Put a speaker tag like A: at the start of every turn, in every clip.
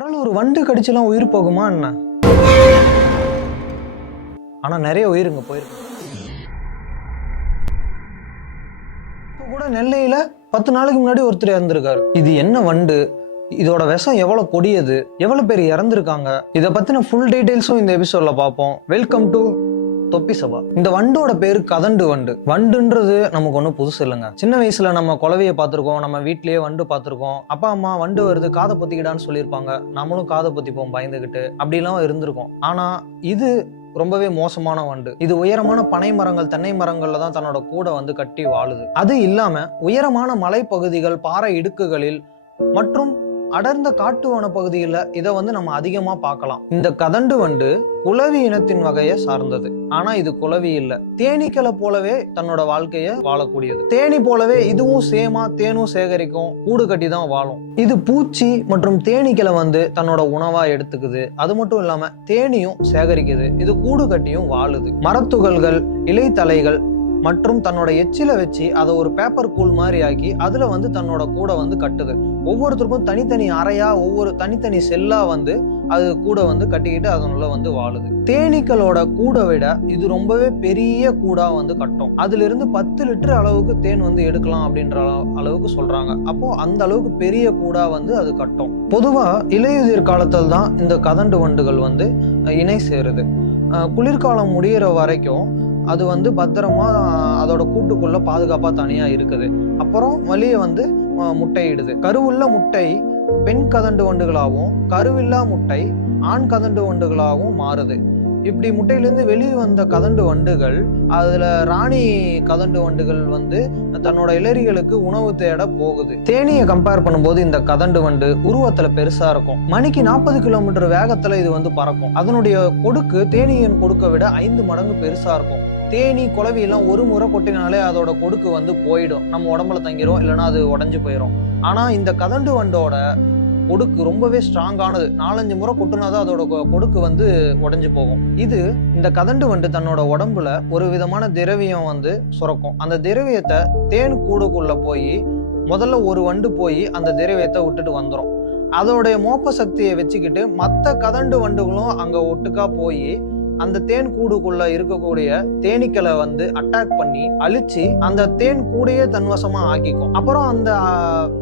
A: After ஒரு வண்டு கடிச்செல்லாம் உயிர் போகுமா என்ன? ஆனா நிறைய உயிருங்க போயிருக்கு. இப்போ கூட நெல்லையில பத்து நாளைக்கு முன்னாடி ஒருத்தர் இறந்திருக்காரு. இது என்ன வண்டு? இதோட விஷம் எவ்வளவு கொடியது? எவ்வளவு பேர் இறந்திருக்காங்க? இதை பத்தின ஃபுல் டீடைல்ஸும் இந்த எபிசோட்ல பார்ப்போம். வெல்கம் டு தொப்பி சபா இந்த வண்டோட பேர் கதண்டு வண்டு. வண்டுன்றது நமக்கு ஒன்றும் புதுசு இல்லைங்க. சின்ன வயசுல நம்ம குலவையை பார்த்துருக்கோம் நம்ம வீட்லயே வண்டு பார்த்துருக்கோம். அப்பா அம்மா வண்டு வருது காதை பொத்திக்கிடான்னு சொல்லியிருப்பாங்க. நம்மளும் காதை பொத்திப்போம் பயந்துகிட்டு. அப்படிலாம் இருந்திருக்கோம். ஆனா இது ரொம்பவே மோசமான வண்டு. இது உயரமான பனை மரங்கள் தென்னை மரங்கள்ல தான் தன்னோட கூடை வந்து கட்டி வாழுது. அது இல்லாம உயரமான மலைப்பகுதிகள் பாறை இடுக்குகளில் மற்றும் அடர்ந்த காட்டு வன பகுதியில் இதை வந்து நம்ம அதிகமாக பார்க்கலாம். இந்த கதண்டு வண்டு குலவி இனத்தின் வகையை சார்ந்தது. ஆனா இது குலவி இல்ல. தேனீக்களை போலவே தன்னோட வாழ்க்கைய வாழக்கூடியது. தேனி போலவே இதுவும் சேமா தேனும் சேகரிக்கும் கூடு கட்டி தான் வாழும். இது பூச்சி மற்றும் தேனீக்களை வந்து தன்னோட உணவா எடுத்துக்குது. அது மட்டும் இல்லாம தேனியும் சேகரிக்குது. இது கூடு கட்டியும் வாழுது. மரத்துகள்கள் இலைத்தலைகள் மற்றும் தன்னோட எச்சில வச்சு அதை ஒரு பேப்பர் கூல் மாதிரி ஆக்கி அதுல வந்து தன்னோட கூடை வந்து கட்டுது. ஒவ்வொருத்தருக்கும் தனித்தனி அறையா ஒவ்வொரு தனித்தனி செல்லா வந்து அது கூட வந்து கட்டிக்கிட்டு அதனுள்ள வந்து வாழுது. தேனீக்களோட கூடை விட இது ரொம்பவே பெரிய கூடா வந்து கட்டும். அதுல இருந்து பத்து லிட்டர் அளவுக்கு தேன் வந்து எடுக்கலாம் அப்படின்ற அளவுக்கு சொல்றாங்க. அப்போ அந்த அளவுக்கு பெரிய கூடா வந்து அது கட்டும். பொதுவா இலையுதிர் காலத்தில் தான் இந்த கதண்டு வண்டுகள் வந்து இணை சேருது. குளிர்காலம் முடியிற வரைக்கும் அது வந்து பத்திரமா அதோட கூட்டுக்குள்ள பாதுகாப்பா தனியா இருக்குது. அப்புறம் வெளியே வந்து முட்டையிடுது. கருவுள்ள முட்டை பெண் கதண்டு வண்டுகளாகவும் கருவில்லா முட்டை ஆண் கதண்டு வண்டுகளாகவும் மாறுது. இப்படி முட்டையிலேருந்து வெளியே வந்த கதண்டு வண்டுகள் அதுல ராணி கதண்டு வண்டுகள் வந்து தன்னோட இளறிகளுக்கு உணவு தேட போகுது. தேனியை கம்பேர் பண்ணும்போது இந்த கதண்டு வண்டு உருவத்துல பெருசா இருக்கும். மணிக்கு நாற்பது கிலோமீட்டர் வேகத்துல இது வந்து பறக்கும். அதனுடைய கொடுக்கு தேனியின் கொடுக்க விட ஐந்து மடங்கு பெருசா இருக்கும். தேனி குளவி எல்லாம் ஒரு முறை கொட்டினாலே அதோட கொடுக்கு வந்து போயிடும். நம்ம உடம்புல தங்கிரும் இல்லைன்னா அது உடஞ்சு போயிடும் ஆனா இந்த கதண்டு வண்டோட கொடுக்கு ரொம்பவே ஸ்ட்ராங்கானது. நாலஞ்சு முறை கொட்டுனாதான் அதோட கொடுக்கு வந்து உடஞ்சி போகும். இது இந்த கதண்டு வண்டு தன்னோட உடம்புல ஒரு விதமான திரவியம் வந்து சுரக்கும். அந்த திரவியத்தை தேன் கூடுக்குள்ள போய் முதல்ல ஒரு வண்டு போய் அந்த திரவியத்தை விட்டுட்டு வந்துடும் அதோடைய மோப்ப சக்தியை வச்சுக்கிட்டு மற்ற கதண்டு வண்டுகளும் அங்கே ஒட்டுக்கா போய் அந்த தேன் கூடுக்குள்ள இருக்கக்கூடிய தேனீக்களை வந்து அட்டாக் பண்ணி அழிச்சு அந்த தேன் கூடையே தன்வசமா ஆக்கிக்கும். அப்புறம் அந்த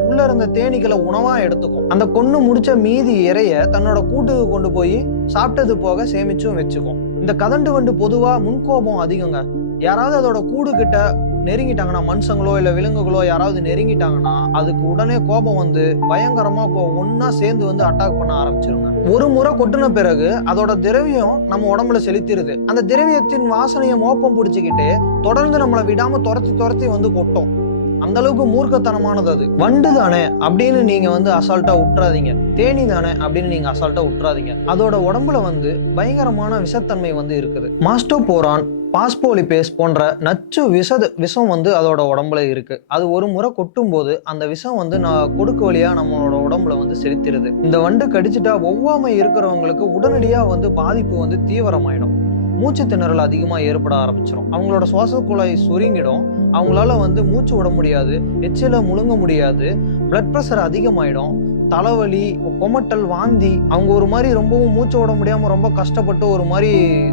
A: உள்ள இருந்த தேனீக்களை உணவா எடுத்துக்கும். அந்த கொன்னு முடிச்ச மீதி இறைய தன்னோட கூட்டுக்கு கொண்டு போய் சாப்பிட்டது போக சேமிச்சும் வச்சுக்கும். இந்த கதண்டு வண்டு பொதுவா முன்கோபம் அதிகங்க. யாராவது அதோட கூடு கிட்ட நெருங்கிட்டாங்கன்னா மனுஷங்களோ இல்லை விலங்குகளோ யாராவது நெருங்கிட்டாங்கன்னா அதுக்கு உடனே கோபம் வந்து பயங்கரமாக கோ- ஒன்றா சேர்ந்து வந்து அட்டாக் பண்ண ஆரம்பிச்சிருங்க. ஒரு முறை கொட்டின பிறகு அதோட திரவியம் நம்ம உடம்புல செலுத்திடுது அந்த திரவியத்தின் வாசனையை மோப்பம் பிடிச்சிக்கிட்டு தொடர்ந்து நம்மளை விடாமல் துரத்தி துரத்தி வந்து கொட்டும். அந்த அளவுக்கு மூர்க்கத்தனமானது அது. வண்டு தானே அப்படின்னு நீங்க வந்து அசால்ட்டா விட்டுறாதீங்க தேனி தானே அப்படின்னு நீங்க அசால்ட்டா விட்டுறாதீங்க அதோட உடம்புல வந்து பயங்கரமான விஷத்தன்மை வந்து இருக்குது. மாஸ்டோபோரான் பாஸ்போலிபேஸ் போன்ற நச்சு விஷது விஷம் வந்து அதோட உடம்புல இருக்கு. அது ஒரு முறை கொட்டும் போது அந்த விஷம் வந்து நான் கொடுக்கு வழியா நம்மளோட உடம்புல வந்து செலுத்திடுது. இந்த வண்டு கடிச்சிட்டா ஒவ்வாமை இருக்கிறவங்களுக்கு உடனடியாக வந்து பாதிப்பு வந்து தீவிரமாயிடும். மூச்சு திணறல் அதிகமாக ஏற்பட ஆரம்பிச்சிடும் அவங்களோட சுவாச குழாய் சுருங்கிடும். அவங்களால வந்து மூச்சு விட முடியாது. எச்சில முழுங்க முடியாது. பிளட் ப்ரெஷர் அதிகமாயிடும். தலைவலி கொமட்டல் வாந்தி அவங்க ஒரு மாதிரி ரொம்பவும் மூச்சு விட முடியாம ரொம்ப கஷ்டப்பட்டு ஒரு மாதிரி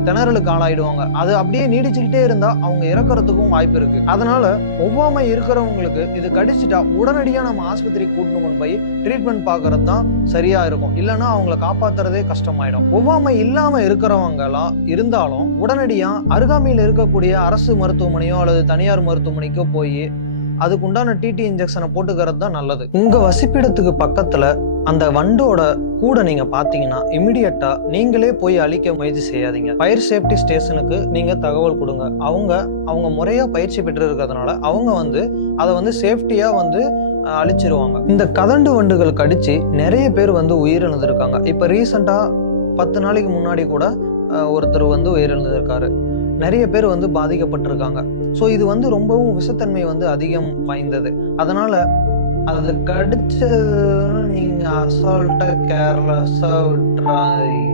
A: திணறலுக்கு ஆளாயிடுவாங்க. அது அப்படியே நீடிச்சுக்கிட்டே இருந்தா அவங்க இறக்கறதுக்கும் வாய்ப்பு இருக்கு. அதனால ஒவ்வாமை இருக்கிறவங்களுக்கு இது கடிச்சிட்டா உடனடியாக நம்ம ஆஸ்பத்திரிக்கு கூட்டணும் கொண்டு போய் ட்ரீட்மெண்ட் பார்க்கறது தான் சரியா இருக்கும். இல்லைன்னா அவங்கள காப்பாத்துறதே கஷ்டமாயிடும். ஒவ்வாமை இல்லாம இருக்கிறவங்கலாம் இருந்தாலும் உடனடியா அருகாமையில் இருக்கக்கூடிய அரசு மருத்துவமனையோ அல்லது தனியார் மருத்துவமனைக்கோ போய் அதுக்குண்டான டிடி இன்ஜெக்ஷனை போட்டுக்கிறது தான் நல்லது. உங்க வசிப்பிடத்துக்கு பக்கத்துல அந்த வண்டோட கூட நீங்க பாத்தீங்கன்னா இமிடியட்டா நீங்களே போய் அழிக்க முயற்சி செய்யாதீங்க. ஃபயர் சேஃப்டி ஸ்டேஷனுக்கு நீங்க தகவல் கொடுங்க. அவங்க அவங்க முறையா பயிற்சி பெற்று இருக்கிறதுனால அவங்க வந்து அதை வந்து சேஃப்டியா வந்து அழிச்சிருவாங்க. இந்த கதண்டு வண்டுகள் கடிச்சு நிறைய பேர் வந்து உயிரிழந்திருக்காங்க. இப்ப ரீசெண்டா பத்து நாளைக்கு முன்னாடி கூட ஒருத்தர் வந்து உயிரிழந்திருக்காரு. நிறைய பேர் வந்து பாதிக்கப்பட்டிருக்காங்க. ஸோ இது வந்து ரொம்பவும் விஷத்தன்மை வந்து அதிகம் வாய்ந்தது. அதனால அது கடிச்சதுன்னு நீங்கள் அசால்ட்டாக கேர்லெஸ்ஸாக விட்டுறாங்க